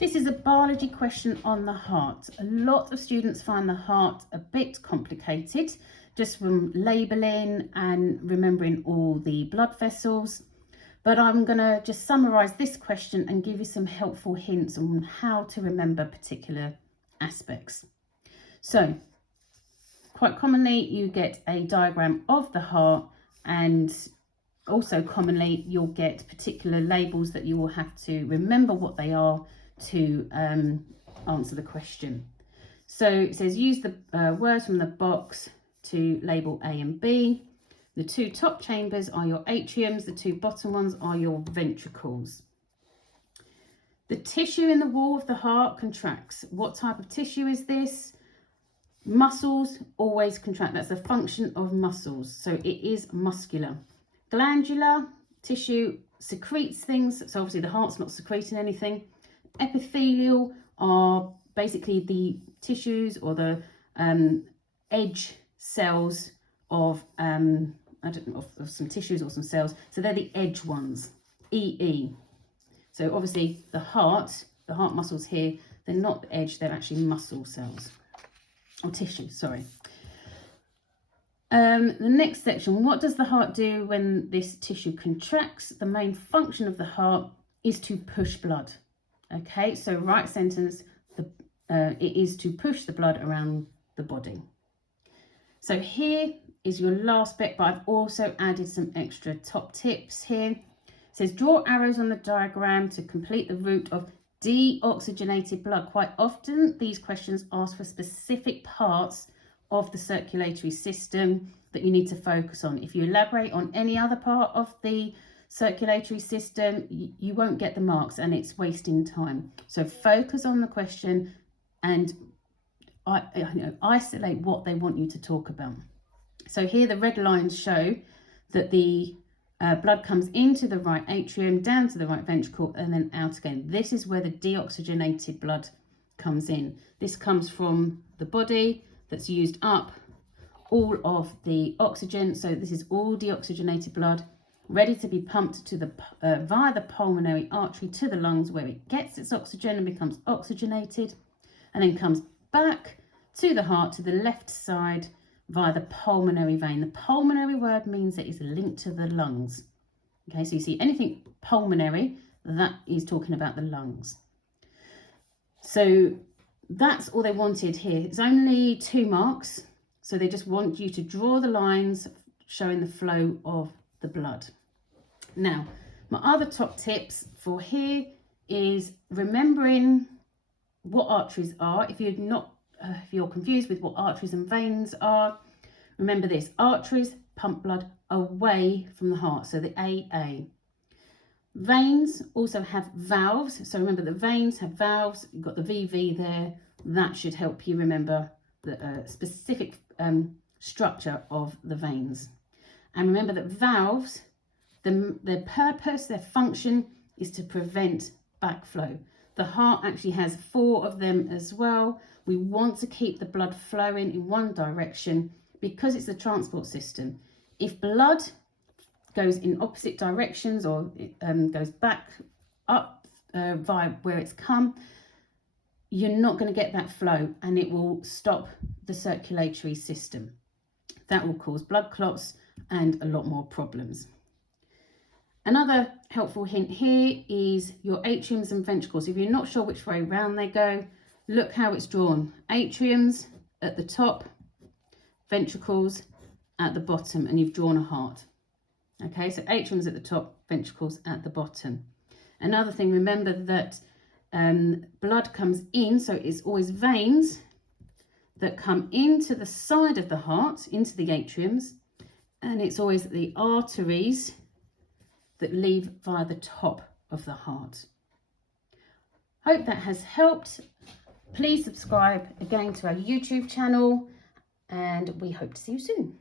This is a biology question on the heart. A lot of students find the heart a bit complicated, just from labelling and remembering all the blood vessels. But I'm going to just summarise this question and give you some helpful hints on how to remember particular aspects. So, quite commonly you get a diagram of the heart, and also commonly you'll get particular labels that you will have to remember what they are to answer the question. So it says use the words from the box to label A and B. The two top chambers are your atriums, the two bottom ones are your ventricles. The tissue in the wall of the heart contracts. What type of tissue is this? Muscles always contract. That's a function of muscles, so it is muscular. Glandular tissue secretes things, so obviously the heart's not secreting anything. Epithelial are basically the tissues or the edge cells of of some tissues or some cells, so they're the edge ones. EE. So obviously the heart muscles here, they're not the edge, they're actually muscle cells or tissue, sorry. The next section, what does the heart do when this tissue contracts? The main function of the heart is to push blood. Okay, so right sentence, it is to push the blood around the body. So here is your last bit, but I've also added some extra top tips here. It says draw arrows on the diagram to complete the route of deoxygenated blood. Quite often these questions ask for specific parts of the circulatory system that you need to focus on. If you elaborate on any other part of the circulatory system, you won't get the marks and it's wasting time. So focus on the question and isolate what they want you to talk about. So here the red lines show that the blood comes into the right atrium, down to the right ventricle, and then out again. This is where the deoxygenated blood comes in. This comes from the body that's used up all of the oxygen. So this is all deoxygenated blood, ready to be pumped to the via the pulmonary artery to the lungs, where it gets its oxygen and becomes oxygenated, and then comes back to the heart, to the left side, via the pulmonary vein. The pulmonary word means that it's linked to the lungs. Okay, so you see anything pulmonary, that is talking about the lungs. So that's all they wanted here. It's only 2 marks, so they just want you to draw the lines showing the flow of the blood. Now, my other top tips for here is remembering what arteries are. If you're confused with what arteries and veins are, remember this: arteries pump blood away from the heart, so the AA. Veins also have valves, so remember the veins have valves. You've got the VV there. That should help you remember the specific structure of the veins. And remember that valves, their purpose, their function is to prevent backflow. The heart actually has 4 of them as well. We want to keep the blood flowing in one direction because it's the transport system. If blood goes in opposite directions or goes back up via where it's come, you're not going to get that flow and it will stop the circulatory system. That will cause blood clots and a lot more problems. Another helpful hint here is your atriums and ventricles. If you're not sure which way round they go, look how it's drawn. Atriums at the top, ventricles at the bottom, and you've drawn a heart. Okay, so atriums at the top, ventricles at the bottom. Another thing, remember that blood comes in, so it's always veins that come into the side of the heart, into the atriums, and it's always the arteries that leave via the top of the heart. Hope that has helped. Please subscribe again to our YouTube channel, and we hope to see you soon.